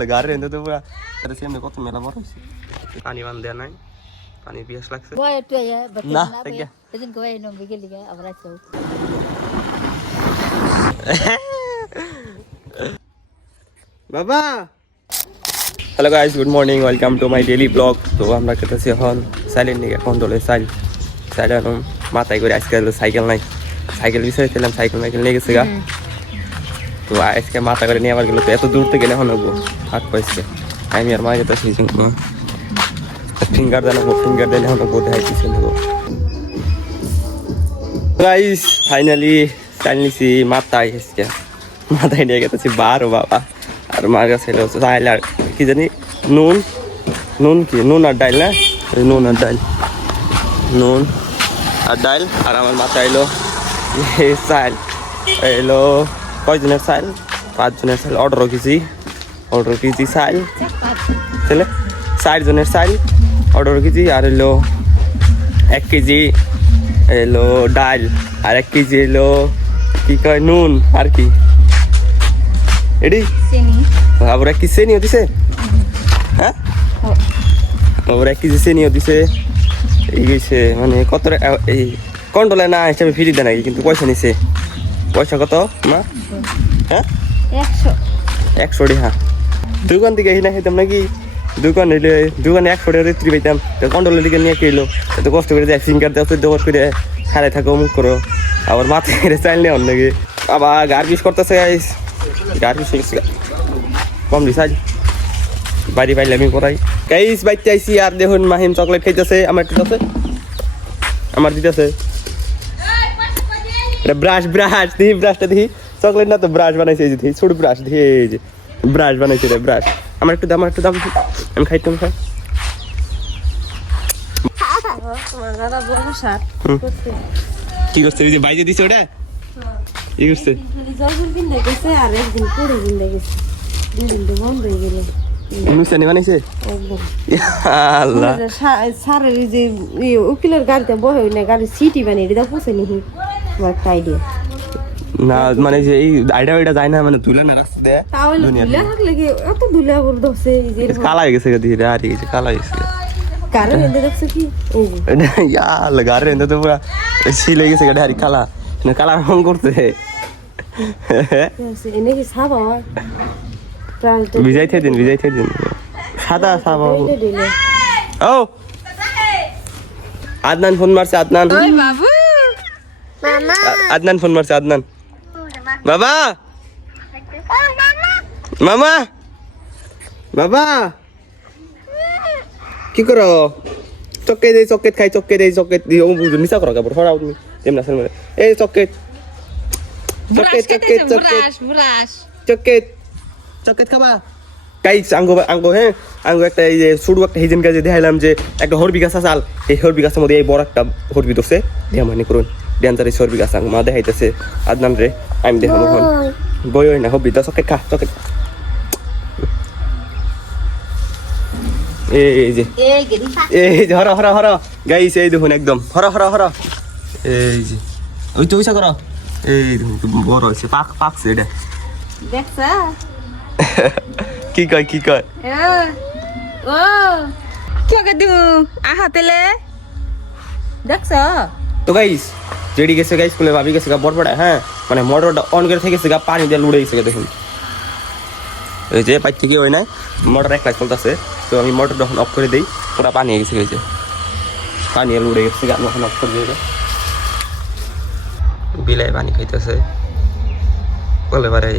लगा रहे हैं तो पूरा तेरे से हमने कत मेला बड़ হইছে পানি বান দেয়া নাই পানি পিয়াস লাগছে না ঠিক আছে এদিন কই নম বিকেল দিকে আবার আইছো বাবা hello guys good morning welcome to my daily blog তো আমরা কেটেছি এখন সাইলেন্ট নিয়ে এখন দলে সাইলেন্ট মাথায় করে আজকে সাইকেল নাই সাইকেল বিষয়ছিলাম সাইকেল নিয়ে গেছে গা তো আজকে মাথা করে নিয়ে আবার গেল তো এত দূর থেকে এখন হবো হাত পাইছে আমি আর মা যেতে ফিঙ্গার দেন এখন বোধ হয় কিছু নেবো গাইস ফাইনালি চাইল নিছি মাথায় আজকে মাথায় নিয়ে গেতেছি বারো বাবা আর মার কাছে চাইল আর কি জানি নুন আর ডাইল না নুন আর ডাইল আর আমার মাথায় এলো চাইল এলো কয়জনের চাইল 5 জনের চাইল অর্ডার কেজি চাইল তাহলে 4 জনের চাইল অর্ডার কেজি আর এলো 1 কেজি এলো ডাইল আর 1 কেজি এলো কি কয় নুন আর কি এডি আবার 1 কেজি চেনিও দিছে হ্যাঁ আবার 1 কেজি চেনিও দিছে এই গেছে মানে কত এই কন্ট্রোলে না হিসাবে ফ্রি দেয় নাকি কিন্তু পয়সা নিছে পয়সা কত মা হ্যাঁ 100 টাকা দোকান থেকে এনে খেতাম নাকি দোকানে 100 টাকা রেত্রি পাইতাম কন্ট্রোলের দিকে নিয়ে খেলো এত কষ্ট করে দেয় ফিঙ্গার দেওয়া দোকান করে খাড়াই থাকো মুখ করো আবার মাথায় হেরে চাইল নেওয়ার নাকি আবার গার্বিশ করতেছে গার্বিশ কম দিস আজ বাড়ি পাইলে আমি করাই গাইস বাইতে আইসি আর দেখুন মাহিম চকলেট খাইতেছে আমার দিতেছে এটা ব্রাশ দেখি ব্রাশটা দেখি চকলেট না তো ব্রাশ বানাইছে এই দেখি ছোট ব্রাশ দেখি এই যে ব্রাশ বানাইছে রে ব্রাশ আমার একটু দাম আমি খাইতাম খাই কি করছে ওই যে বাইরে দিছে ওটা কি করছে অনুষ্ঠানে বানাইছে আল্লাহ সারের যে উকিলের গাড়িতে বহে না গাড়ি সিটি বানিয়ে দিদা পুষে নি আমার আইডিয়া না মানে যে এই আইডিয়া যায় না মানে তুলে না রাখছে দে তাহলে তুলে থাকলে কি এত দুলে আবার দছে এই যে কালা হয়ে গেছে ধীরে আর এই যে কালা হয়ে গেছে কারণ এন্ড দেখছ কি ইয়া লাগা রে এন্ড তো পুরা সিলে গেছে গাড়ি আর কালা না কালা রং করতে এনে কি সাবা হয় ভিজাই দিন সাদা সাবা ও আদনান ফোন মারছে আদনান ওই বাবু মামা আদনান ফোন মারছে আদনান বাবা বাবা কি করো চকেট খাই চকেট দিও নিশা করো কাপড় সরাও তুমি তেমনা সামনে এই চকেট খাবা গাইস আঙ্গো হ্যাঁ আঙ্গো একটা এই যে ছোট একটা হিজেন গাছে দেখাইলাম যে একটা হরবি গাছ আসাল এই হরবি গাছের মধ্যে এই বড় একটা হরবি ধরছে দেখা মানে করুন ড্যান্সার এই হরবি গাছ মা দেখাইতেছে আদনান রে আমি দেখাবো এখন বই হয় না হবি তো চকেট খা চকেট এই যে হর গাইস এই দেখুন একদম হর এই যে ওই তো ওইসা করো এই দেখুন বড় হয়েছে পাকছে এটা দেখছ কি কয় ও কে দিমু আহাতেলে দেখছ তো গাইস যেডি গেছে গাইস স্কুলে ভাবি গেছে গা বড় হ্যাঁ মানে মোটরটা অন করে থেকে গেছে গা পানি দিয়ে লুড়ে গেছে দেখুন এই যে পাইপ থেকে হয় না মোটর এক লাখ চলতেছে তো আমি মোটর যখন অফ করে দিই পুরা পানি গেছে এই যে পানি লুড়ে গেছে গা যখন অফ করে দিই বিলাই পানি খাইতেছে বলে পারে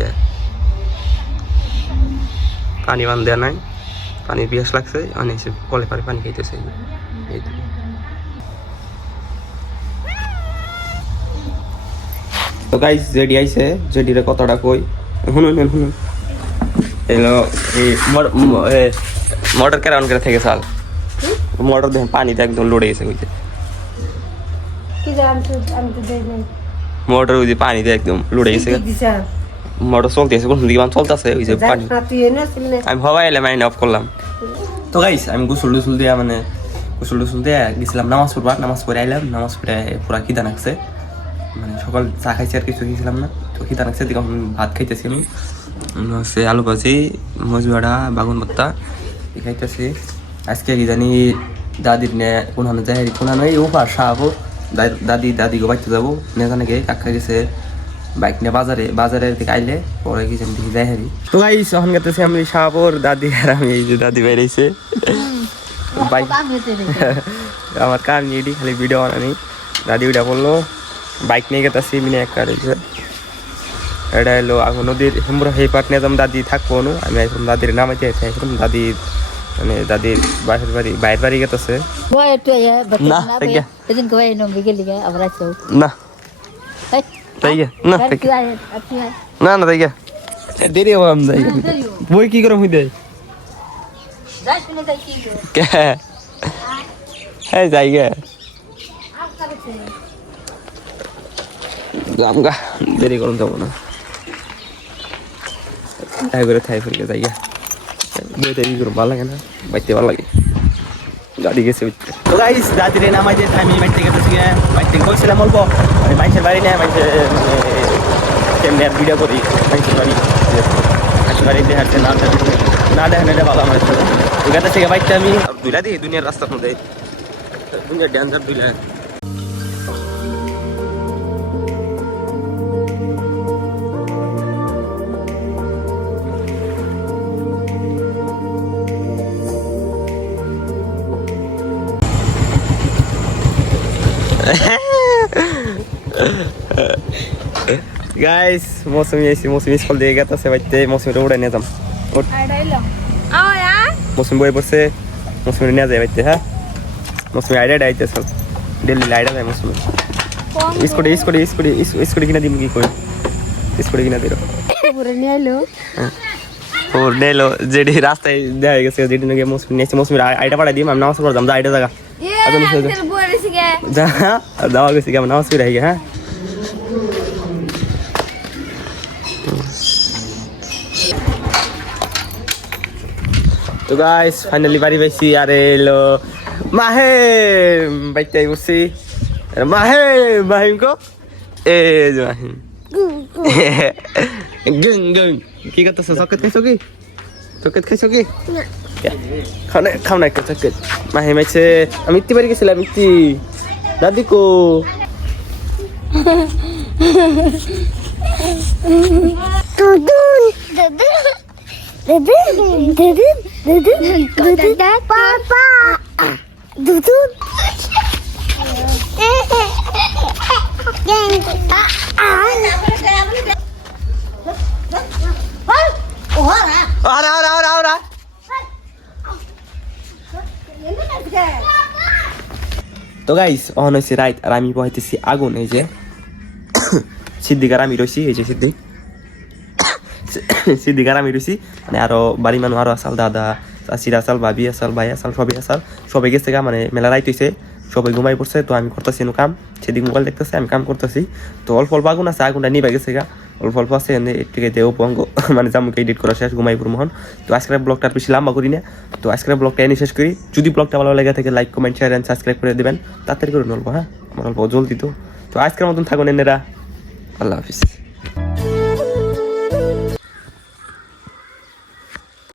পানি বান দেয়া নাই পানি পিয়াস লাগছে অনেক কলে পারে পানি খাইতেছে এই তো গাইস জেডি আইছে জেডিরে কতটা কই শুনুন এলো এই মোটর কেন অন করে থেকে সাল মোটর দেখেন পানিতে একদম লড়ে গেছে কইতে কি জান আমি তো দেই নাই মোটর ওই যে পানিতে একদম লড়ে গেছে মোটর চলতেছে কোন দিকে চলতেছে ওই যে পানি আমি হওয়া এলে মাইন অফ করলাম তো গাইস আমি গোসল দিয়ে মানে গোসল দিয়ে গেছিলাম নামাজ পড়ে আইলাম নামাজ পড়ে পুরা খিদা লাগছে মানে সকাল চা খাইছি আর কিছু খেয়েছিলাম না তো খিদা লাগছে তখন ভাত খাইতেছি আমি হচ্ছে আলু ভাজি মজুয়াড়া বাগুন ভর্তা খাইতেছি আজকে কি জানি দাদির নে কোনখানে যাই কোনখানে ও শাহবো দাদিকে বাড়িতে যাবো নেখানে গিয়ে কাকা গেছে বাইক নিয়ে বাজারের দিকে আইলে পরে কি জানি দেখি যাই হারি তো গাইস এখন গেতেছি আমি শাহপুর দাদি আর আমি এই যে দাদি বাইরেছে বাইক আমার কাম নিয়ে খালি ভিডিও বানানি দাদি ওইটা বললো বাইক নিয়ে গেতেছি মিনে এক কার এটা এলো এখন নদীর হেমরা সেই পাট নিয়ে দাদি থাকবো নু আমি এখন দাদির নামাইতে এখন দাদির মানে দাদির বাসের বাড়ি বাইরের বাড়ি গেতেছে না না তাই না না না তাই দেরি হবে আমি যাই বই কি করে হই দেয় হ্যাঁ যাই গে আমগা দেরি করুন যাবো না তাই করে থাই ফিরে যাই গে বই দেরি করুন ভালো লাগে না বাইতে ভালো লাগে গাড়ি গেছে তো গাইস দাদিরে নামাইতে আমি বাইতে গেতেছি বাইতে কইছিলাম অল্প বাইশের বাড়ি না বাইশে কেমনি আর ভিডিও করি বাইশের বাড়ি দেখাচ্ছে না দেখেন এটা ভালো আমার তো গেতে থেকে বাইকটা আমি দুইলা দিই দুনিয়ার রাস্তার মধ্যে দুনিয়ার ড্যান্সার দুইলা গাইস মৌসুমি স্কুল দিয়ে গেছে বাইতে মৌসুমিটা উড়ে নিয়ে যাম মৌসুমি বই পড়ছে মৌসুমি নিয়ে যায় বাইতে হ্যাঁ মৌসুমি আইডিয়া আইতে সব ডেলি আইডিয়া যায় মৌসুমি স্কুটি কিনা দিম কি করে স্কুটি কিনা দিল ওর নেলো যেটি রাস্তায় দেখা গেছে যেটি নাকি মৌসুমি নিয়েছে মৌসুমির আইডিয়া পাঠাই দিম আমি নামাজ পড়তাম যা আইডিয়া জায়গা যাওয়া গেছি কেমন নামাজ পড়ে হ্যাঁ তো গাইস ফাইনালি বাড়ি পাইছি আর এলো মাহিম বাইতে বসছি মাহিম কো এ যে মাহিম গং গং কি করতেছ চকলেট খাইছো কি খাও না একটা চকলেট মাহিম আইছে আমি ইত্তি বাড়ি গেছিলাম ইত্তি দাদি কো Papa. তো গাইস অন হয়েছে রাইট আর আমি বহাইতেছি আগুন এই যে সিদ্দিকার আমি রয়েছি এই যে সিদ্দিকার আমি রয়েছি মানে আরো বাড়ি মানুষ আরো আসাল দাদা চাষির আসাল ভাবি আসাল ভাই আসাল সবাই গেছে গা মানে মেলা রাইট হয়েছে সবাই ঘুমাই পড়ছে তো আমি করতেছি কাম সেদিক মোবাইল দেখতেছি আমি কাম করতেছি তো অল্প আগুন আছে আগুনটা নিভে গেছে গা অল্প আছে এটিকে দেও পঙ্গ মানে জামুকে এডিট করা শেষ ঘুমাই পড় মোহন তো আজকের ব্লগটা বেশি লম্বা করি না তো আজকের ব্লগটা এনে শেষ করি যদি ব্লগটা ভালো লাগে থাকে like comment share and subscribe করে দেবেন তাড়াতাড়ি করে অল্প হ্যাঁ আমার অল্প জলদি তো আজকের মতন থাকুন এনেরা আল্লাহ হাফিজ